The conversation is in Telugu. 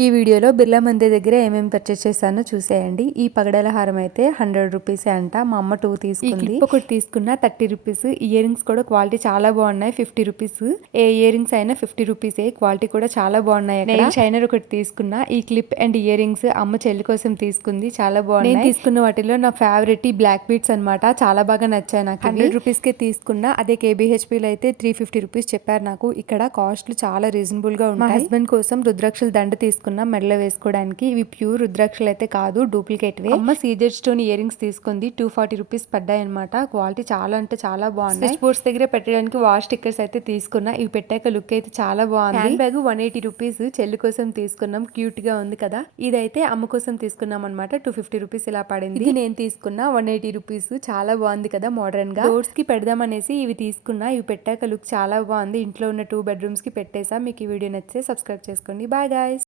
ఈ వీడియోలో బిర్లా మందిర్ దగ్గర ఏమేమి పర్చేస్ చేశానో చూసేయండి. ఈ పగడల హారం అయితే 100 రూపీసే అంట. మా అమ్మ 2 తీసుకుంది. ఒకటి తీసుకున్న 30 రూపీస్. ఇయర్ రింగ్స్ కూడా క్వాలిటీ చాలా బాగున్నాయి. 50 రూపీస్. ఏ ఇయర్ రింగ్స్ అయినా 50 రూపీసే. క్వాలిటీ కూడా చాలా బాగున్నాయి. నెయిల్ షైనర్ ఒకటి తీసుకున్నా. ఈ క్లిప్ అండ్ ఇయర్ రింగ్స్ అమ్మ చెల్లి కోసం తీసుకుంది. చాలా బాగున్నాయి. నేను తీసుకున్న వాటిలో నా ఫేవరెట్ ఈ బ్లాక్ బీట్స్ అనమాట. చాలా బాగా నచ్చాయి నాకు. 100 రూపీస్ కే తీసుకున్నా. అదే KBHP లో అయితే 350 రూపీస్ చెప్పారు నాకు. ఇక్కడ కాస్ట్లు చాలా రీజనబుల్ గా ఉంటాయి. మా హస్బెండ్ కోసం రుద్రాక్షల దండ తీసుకున్నా మెడలో వేసుకోవడానికి. ఇవి ప్యూర్ రుద్రాక్షలు అయితే కాదు, డూప్లికేట్ వే. అమ్మ సీజెడ్ స్టోన్ ఇయర్ రింగ్స్ తీసుకుంది. 240 రూపీస్ పడ్డాయి అనమాట. క్వాలిటీ చాలా అంటే చాలా బాగుంది. స్విచ్ బోర్డ్స్ దగ్గర పెట్టడానికి వాష్ స్టిక్కర్స్ అయితే తీసుకున్నా. ఇవి పెట్టాక లుక్ అయితే చాలా బాగుంది. హ్యాండ్ బ్యాగ్ 180 రూపీస్ చెల్లి కోసం తీసుకున్నాం. క్యూట్ గా ఉంది కదా. ఇదైతే అమ్మ కోసం తీసుకున్నాం అనమాట. 250 రూపీస్ ఇలా పడింది. ఇది నేను తీసుకున్నా 180 రూపీస్. చాలా బాగుంది కదా మోడర్న్ గా. డోర్స్ కి పెడదాం అనేసి ఇవి తీసుకున్నా. ఇవి పెట్టాక లుక్ చాలా బాగుంది. ఇంట్లో ఉన్న 2 బెడ్రూమ్స్ కి పెట్టేసా. మీకు ఈ వీడియో నచ్చితే సబ్స్క్రైబ్ చేసుకోండి. Bye guys.